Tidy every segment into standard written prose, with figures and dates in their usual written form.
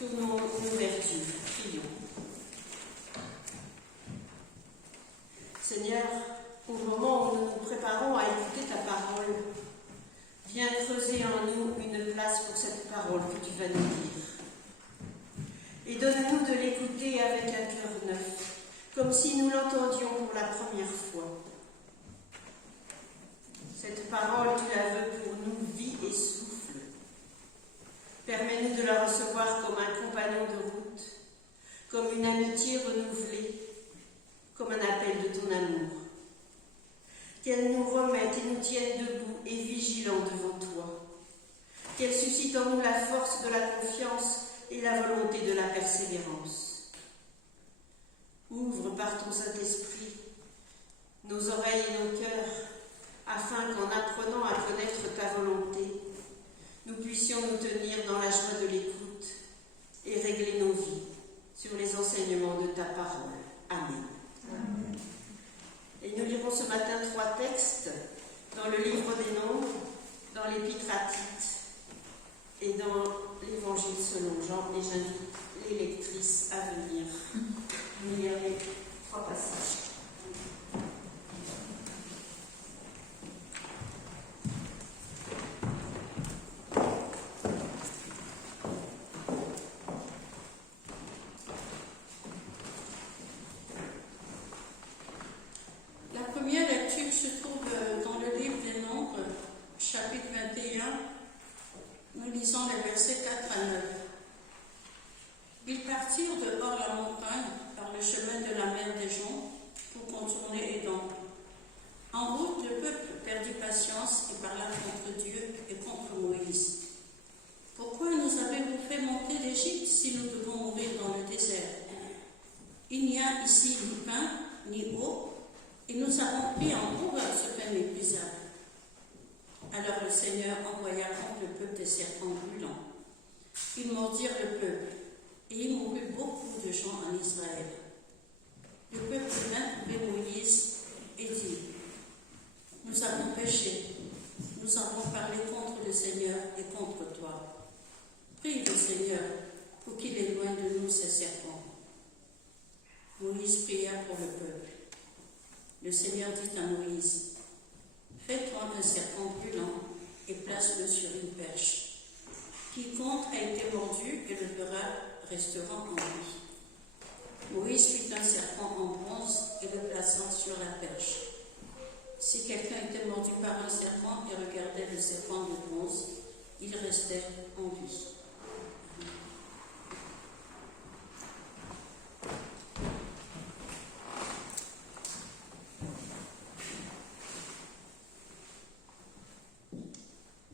Tournons nos vertus, prions. Seigneur, au moment où nous nous préparons à écouter ta parole, viens creuser en nous une place pour cette parole que tu vas nous dire. Et donne-nous de l'écouter avec un cœur neuf, comme si nous l'entendions pour la première fois. Cette parole, tu la veux pour nous vie et souffle. Permets-nous de la recevoir comme un compagnon de route, comme une amitié renouvelée, comme un appel de ton amour. Qu'elle nous remette et nous tienne debout et vigilants devant toi. Qu'elle suscite en nous la force de la confiance et la volonté de la persévérance. Ouvre par ton Saint-Esprit nos oreilles et nos cœurs, afin qu'en apprenant à connaître ta volonté, nous puissions nous tenir dans la joie de l'écoute et régler nos vies sur les enseignements de ta parole. Amen. Amen. Et nous lirons ce matin 3 textes dans le livre des Nombres, dans l'Épître à Tite et dans l'Évangile selon Jean. Et j'invite les lectrices à venir lire les 3 passages. Ils partirent de hors la montagne par le chemin de la mer des Joncs pour contourner Édom. En route, le peuple perdit patience et parla contre Dieu et contre Moïse. « Pourquoi nous avez-vous fait monter d'Égypte si nous devons mourir dans le désert? Il n'y a ici ni pain, ni eau, et nous avons pris en route ce pain méprisable. » Alors le Seigneur envoya contre le peuple des serpents brûlants. Ils mordirent le peuple, et il mourut beaucoup de gens en Israël. Le peuple vint trouver Moïse et dit : « Nous avons péché, nous avons parlé contre le Seigneur et contre toi. Prie le Seigneur pour qu'il éloigne de nous ces serpents. » Moïse pria pour le peuple. Le Seigneur dit à Moïse : « Fais-toi un serpent brûlant et place-le sur une perche. Quiconque a été mordu et le verra restera en vie. » Moïse fit un serpent en bronze et le plaça sur la perche. Si quelqu'un était mordu par un serpent et regardait le serpent de bronze, il restait en vie.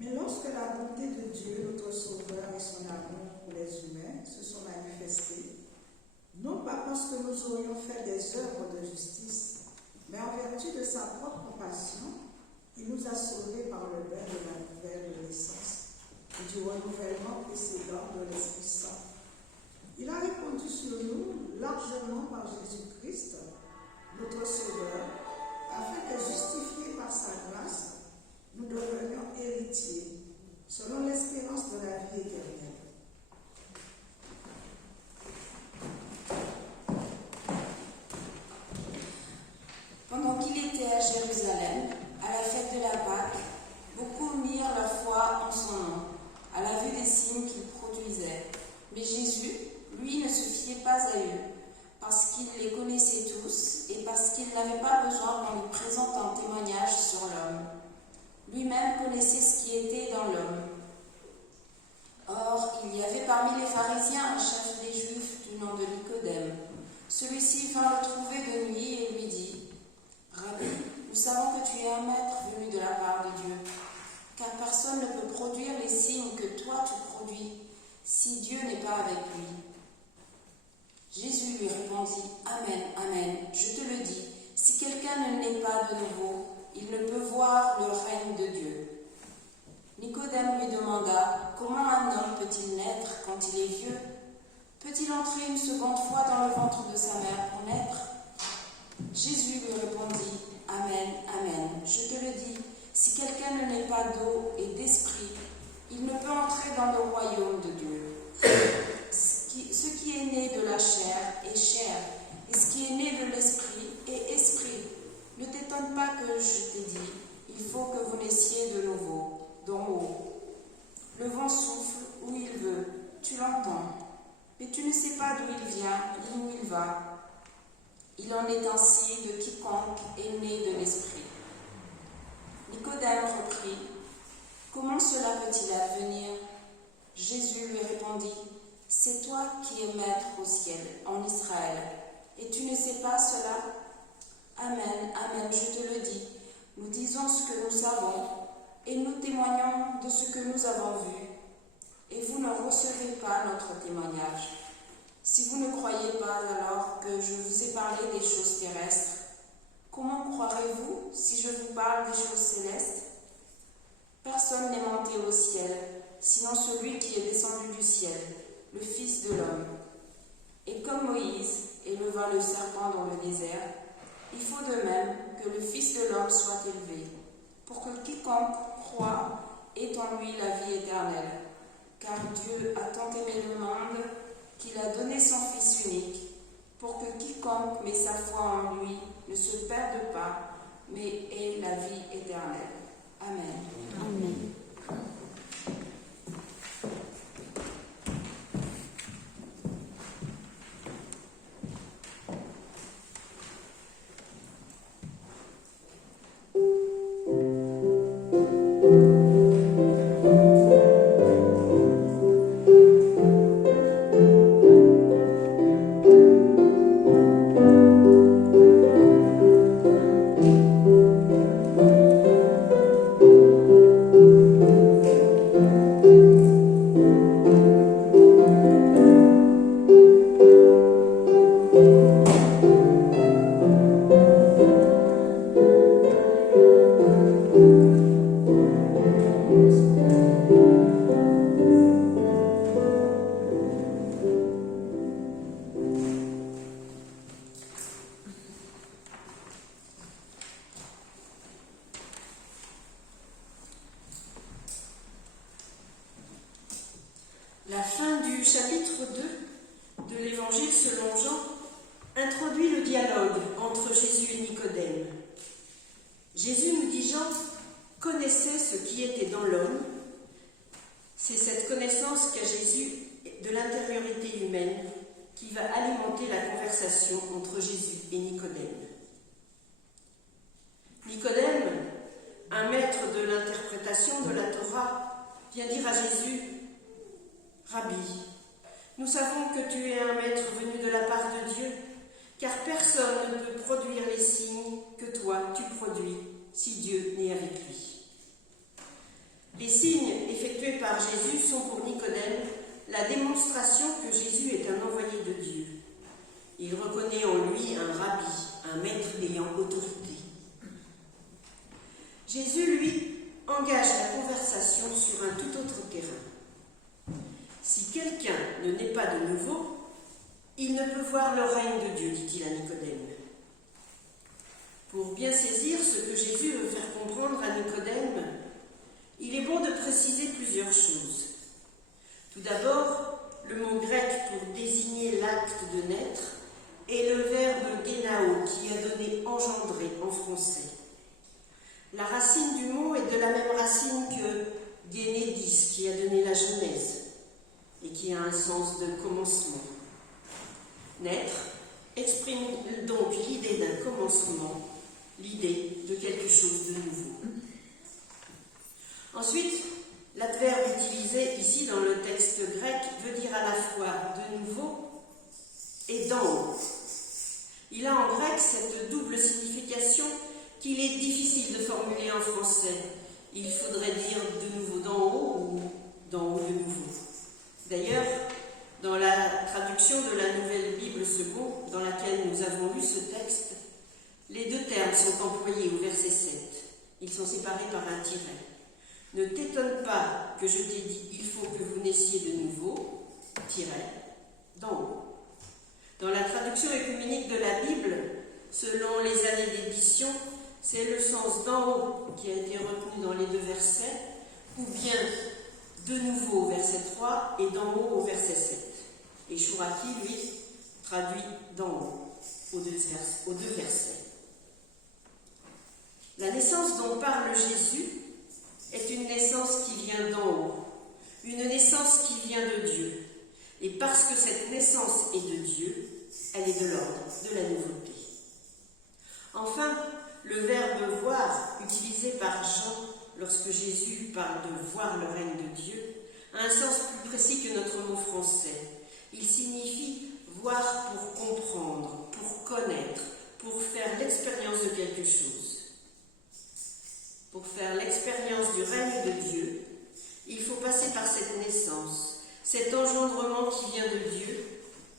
Mais lorsque la bonté de Dieu, notre Sauveur, et son amour pour les humains se sont manifestés, non pas parce que nous aurions fait des œuvres de justice, mais en vertu de sa propre compassion, il nous a sauvés par le bain de la nouvelle de naissance et du renouvellement précédent de l'Esprit Saint. Il a répandu sur nous largement par Jésus-Christ, notre Sauveur, afin que, justifiés par sa grâce, nous devenions héritiers, selon l'espérance de la vie éternelle. Pendant qu'il était à Jérusalem, à la fête de la Pâque, beaucoup mirent leur foi en son nom, à la vue des signes qu'il produisait. Mais Jésus, lui, ne se fiait pas à eux, parce qu'il les connaissait tous et parce qu'il n'avait pas besoin qu'on lui présente un témoignage sur l'homme. Lui-même connaissait ce qui était dans l'homme. Or, il y avait parmi les pharisiens un chef des Juifs du nom de Nicodème. Celui-ci vint le trouver de nuit et lui dit : « Rabbi, nous savons que tu es un maître venu de la part de Dieu, car personne ne peut produire les signes que toi tu produis, si Dieu n'est pas avec lui. » Jésus lui répondit : « Amen, amen, je te le dis, si quelqu'un ne naît pas de nouveau, il ne peut voir le règne de Dieu. » Nicodème lui demanda : « Comment un homme peut-il naître quand il est vieux? Peut-il entrer une seconde fois dans le ventre de sa mère pour naître ?» Jésus lui répondit : « Amen, amen, je te le dis, si quelqu'un ne naît pas d'eau et d'esprit, il ne peut entrer dans le royaume de Dieu. que je t'ai dit, il faut que vous naissiez de nouveau, d'en haut. Le vent souffle où il veut, tu l'entends, mais tu ne sais pas d'où il vient ni où il va. Il en est ainsi de quiconque est né de l'Esprit. Nicodème reprit, « Comment cela peut-il advenir ?» Jésus lui répondit, « C'est toi qui es maître au ciel, en Israël, et tu ne sais pas cela ? Amen, amen, je te le dis, nous disons ce que nous savons, et nous témoignons de ce que nous avons vu, et vous ne recevez pas notre témoignage. Si vous ne croyez pas alors que je vous ai parlé des choses terrestres, comment croirez-vous si je vous parle des choses célestes ? Personne n'est monté au ciel, sinon celui qui est descendu du ciel, le Fils de l'homme. Et comme Moïse éleva le serpent dans le désert, il faut de même que le Fils de l'homme soit élevé, pour que quiconque croit ait en lui la vie éternelle. Car Dieu a tant aimé le monde qu'il a donné son Fils unique, pour que quiconque met sa foi en lui ne se perde pas, mais ait la vie éternelle. Amen. Amen. La fin du chapitre 2 de l'Évangile selon Jean introduit le dialogue entre Jésus et Nicodème. Jésus, nous dit Jean, connaissait ce qui était dans l'homme. C'est cette connaissance qu'a Jésus de l'intériorité humaine qui va alimenter la conversation entre Jésus et Nicodème. Nicodème, un maître de l'interprétation de la Torah, vient dire à Jésus, « Rabbi, nous savons que tu es un maître venu de la part de Dieu, car personne ne peut produire les signes que toi tu produis si Dieu n'est avec lui. » Les signes effectués par Jésus sont pour Nicodème la démonstration que Jésus est un envoyé de Dieu. Il reconnaît en lui un rabbi, un maître ayant autorité. Jésus, lui, engage la conversation sur un tout autre terrain. Si quelqu'un ne naît pas de nouveau, il ne peut voir le règne de Dieu, dit-il à Nicodème. Pour bien saisir ce que Jésus veut faire comprendre à Nicodème, il est bon de préciser plusieurs choses. Tout d'abord, le mot grec pour désigner l'acte de naître est le verbe génao qui a donné engendrer en français. La racine du mot est de la même racine que génédis qui a donné la genèse et qui a un sens de commencement. Naître exprime donc l'idée d'un commencement, l'idée de quelque chose de nouveau. Ensuite, l'adverbe utilisé ici dans le texte grec veut dire à la fois de nouveau et d'en haut. Il a en grec cette double signification qu'il est difficile de formuler en français. Il faudrait dire de nouveau d'en haut ou d'en haut de nouveau. D'ailleurs, dans la traduction de la Nouvelle Bible Seconde, dans laquelle nous avons lu ce texte, les deux termes sont employés au verset 7. Ils sont séparés par un tiret. Ne t'étonne pas que je t'ai dit « il faut que vous naissiez de nouveau », d'en haut. Dans la traduction œcuménique de la Bible, selon les années d'édition, c'est le sens d'en haut qui a été retenu dans les deux versets, ou bien de nouveau au verset 3 et d'en haut au verset 7. Et Chouraki, lui, traduit d'en haut aux deux versets. La naissance dont parle Jésus est une naissance qui vient d'en haut, une naissance qui vient de Dieu. Et parce que cette naissance est de Dieu, elle est de l'ordre de la nouveauté. Enfin, le verbe « voir » utilisé par Jean lorsque Jésus parle de « voir le règne de Dieu » a un sens plus précis que notre mot français. Il signifie voir pour comprendre, pour connaître, pour faire l'expérience de quelque chose. Pour faire l'expérience du règne de Dieu, il faut passer par cette naissance, cet engendrement qui vient de Dieu,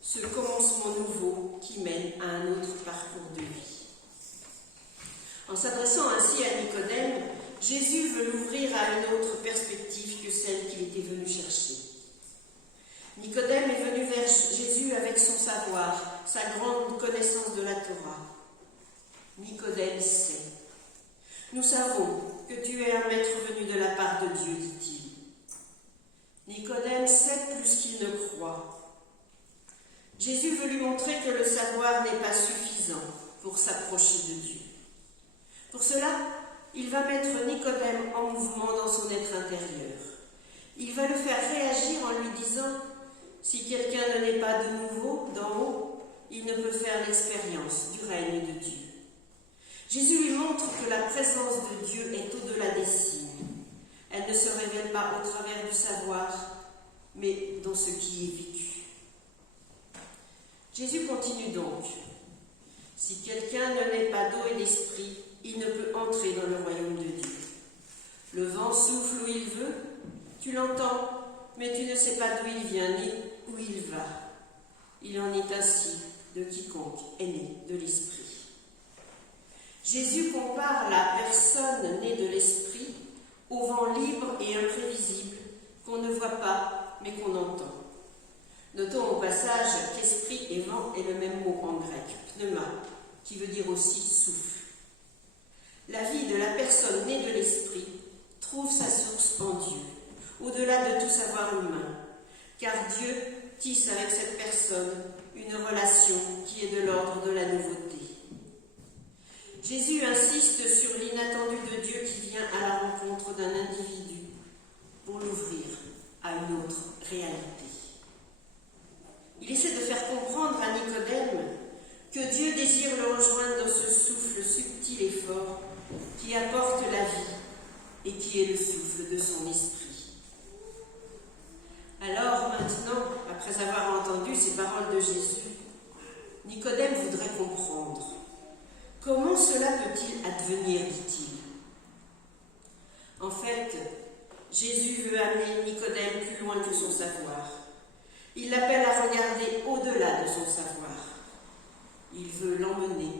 ce commencement nouveau qui mène à un autre parcours de vie. En s'adressant ainsi à Nicodème, Jésus veut l'ouvrir à une autre perspective que celle qu'il était venu chercher. Nicodème est venu vers Jésus avec son savoir, sa grande connaissance de la Torah. Nicodème sait. Nous savons que tu es un maître venu de la part de Dieu, dit-il. Nicodème sait plus qu'il ne croit. Jésus veut lui montrer que le savoir n'est pas suffisant pour s'approcher de Dieu. Pour cela, il va mettre Nicodème en mouvement dans son être intérieur. Il va le faire réagir en lui disant « Si quelqu'un ne naît pas de nouveau, d'en haut, il ne peut faire l'expérience du règne de Dieu. » Jésus lui montre que la présence de Dieu est au-delà des signes. Elle ne se révèle pas au travers du savoir, mais dans ce qui est vécu. Jésus continue donc. « Si quelqu'un ne naît pas d'eau et d'esprit, il ne peut entrer dans le royaume de Dieu. Le vent souffle où il veut, tu l'entends, mais tu ne sais pas d'où il vient ni où il va. Il en est ainsi de quiconque est né de l'esprit. » Jésus compare la personne née de l'esprit au vent libre et imprévisible qu'on ne voit pas mais qu'on entend. Notons au passage qu'esprit et vent est le même mot en grec, pneuma, qui veut dire aussi souffle. La vie de la personne née de l'esprit trouve sa source en Dieu, au-delà de tout savoir humain, car Dieu tisse avec cette personne une relation qui est de l'ordre de la nouveauté. Jésus insiste sur l'inattendu de Dieu qui vient à la rencontre d'un individu pour l'ouvrir à une autre réalité. Il essaie de faire comprendre à Nicodème que Dieu désire le rejoindre dans ce souffle subtil et fort qui apporte la vie et qui est le souffle de son esprit. Alors maintenant, après avoir entendu ces paroles de Jésus, Nicodème voudrait comprendre. Comment cela peut-il advenir, dit-il. En fait, Jésus veut amener Nicodème plus loin que son savoir. Il l'appelle à regarder au-delà de son savoir. Il veut l'emmener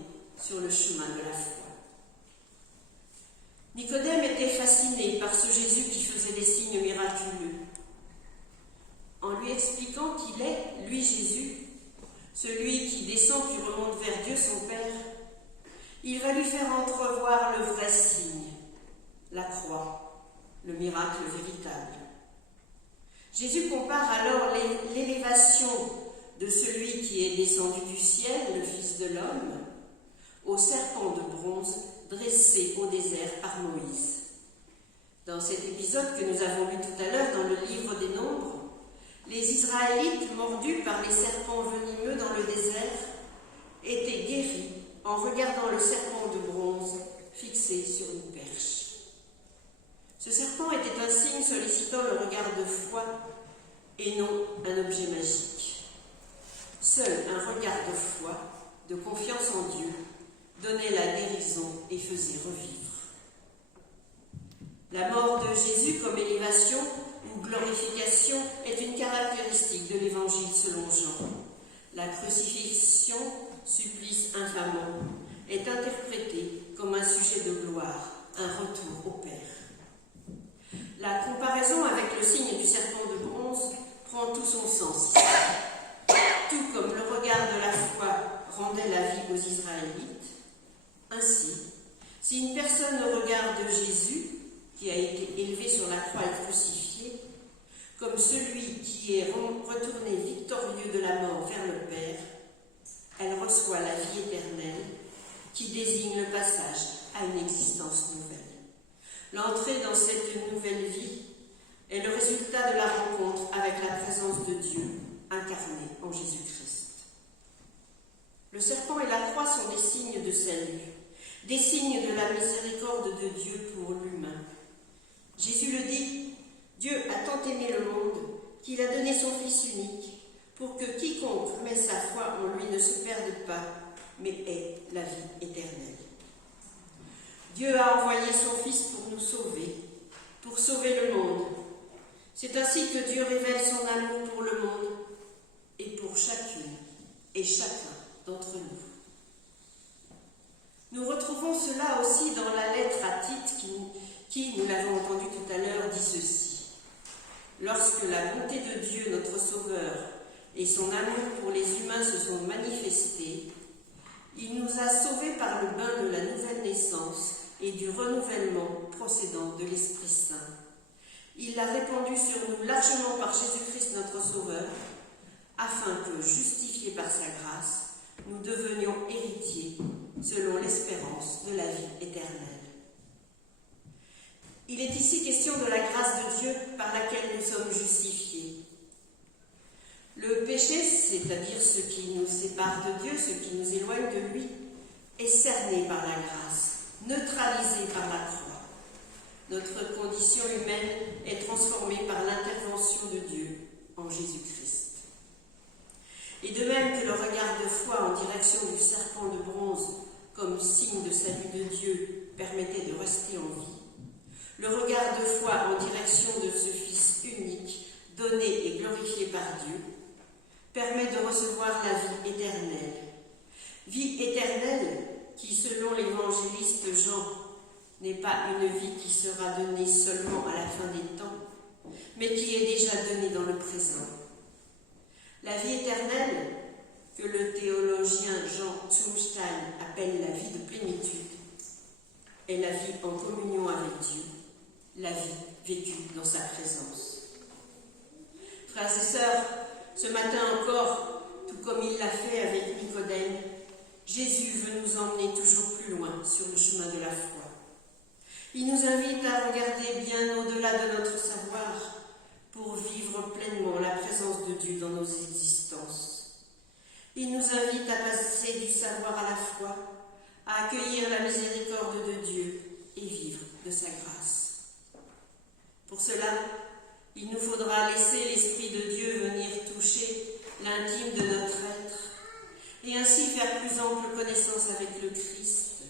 sur le chemin de la foi. Nicodème était fasciné par ce Jésus qui faisait des signes miraculeux. En lui expliquant qu'il est, lui Jésus, celui qui descend puis remonte vers Dieu son Père, il va lui faire entrevoir le vrai signe, la croix, le miracle véritable. Jésus compare alors l'élévation de celui qui est descendu du ciel, le Fils de l'homme, au serpent de bronze dressé au désert par Moïse. Dans cet épisode que nous avons lu tout à l'heure dans le livre des Nombres, les Israélites mordus par les serpents venimeux dans le désert étaient guéris en regardant le serpent de bronze fixé sur une perche. Ce serpent était un signe sollicitant le regard de foi et non un objet magique. Seul un regard de foi, de confiance en Dieu, donnait la guérison et faisait revivre. La mort de Jésus comme élévation ou glorification est une caractéristique de l'Évangile selon Jean. La crucifixion, supplice infamant, est interprétée comme un sujet de gloire, un retour au Père. La comparaison avec le signe du serpent de bronze prend tout son sens. Tout comme le regard de la foi rendait la vie aux Israélites, ainsi, si une personne regarde Jésus, qui a été élevé sur la croix et crucifié, comme celui qui est retourné victorieux de la mort vers le Père, elle reçoit la vie éternelle, qui désigne le passage à une existence nouvelle. L'entrée dans cette nouvelle vie est le résultat de la rencontre avec la présence de Dieu incarné en Jésus-Christ. Le serpent et la croix sont des signes de salut, des signes de la miséricorde de Dieu pour l'humain. Jésus le dit, Dieu a tant aimé le monde qu'il a donné son Fils unique pour que quiconque met sa foi en lui ne se perde pas, mais ait la vie éternelle. Dieu a envoyé son Fils pour nous sauver, pour sauver le monde. C'est ainsi que Dieu révèle son amour pour le monde et pour chacune et chacun d'entre nous. Nous retrouvons cela aussi dans la lettre à Tite qui, nous l'avons entendu tout à l'heure, dit ceci. Lorsque la bonté de Dieu, notre Sauveur, et son amour pour les humains se sont manifestés, il nous a sauvés par le bain de la nouvelle naissance et du renouvellement procédant de l'Esprit Saint. Il l'a répandu sur nous largement par Jésus-Christ notre Sauveur, afin que, justifiés par sa grâce, nous devenions héritiers selon l'espérance de la vie éternelle. Il est ici question de la grâce de Dieu par laquelle nous sommes justifiés. Le péché, c'est-à-dire ce qui nous sépare de Dieu, ce qui nous éloigne de lui, est cerné par la grâce, neutralisé par la croix. Notre condition humaine est transformée par l'intervention de Dieu en Jésus-Christ. Et de même que le regard de foi en direction du serpent de bronze, comme signe de salut de Dieu, permettait de rester en vie, le regard de foi en direction de ce Fils unique, donné et glorifié par Dieu, permet de recevoir la vie éternelle. Vie éternelle qui, selon l'évangéliste Jean, n'est pas une vie qui sera donnée seulement à la fin des temps, mais qui est déjà donnée dans le présent. La vie éternelle, que le théologien Jean Zumstein appelle la vie de plénitude, est la vie en communion avec Dieu, la vie vécue dans sa présence. Frères et sœurs, ce matin encore, tout comme il l'a fait avec Nicodème, Jésus veut nous emmener toujours plus loin sur le chemin de la foi. Il nous invite à regarder bien au-delà de notre savoir pour vivre pleinement la présence de Dieu dans nos existences. Il nous invite à passer du savoir à la foi, à accueillir la miséricorde de Dieu et vivre de sa grâce. Pour cela, il nous faudra laisser l'Esprit de Dieu venir toucher l'intime de notre être et ainsi faire plus ample connaissance avec le Christ,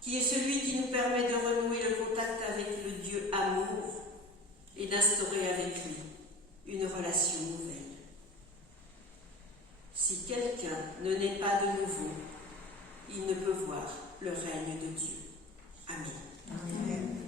qui est celui qui nous permet de renouer le contact avec le Dieu amour et d'instaurer avec lui une relation nouvelle. Si quelqu'un ne naît pas de nouveau, il ne peut voir le règne de Dieu. Amen. Amen.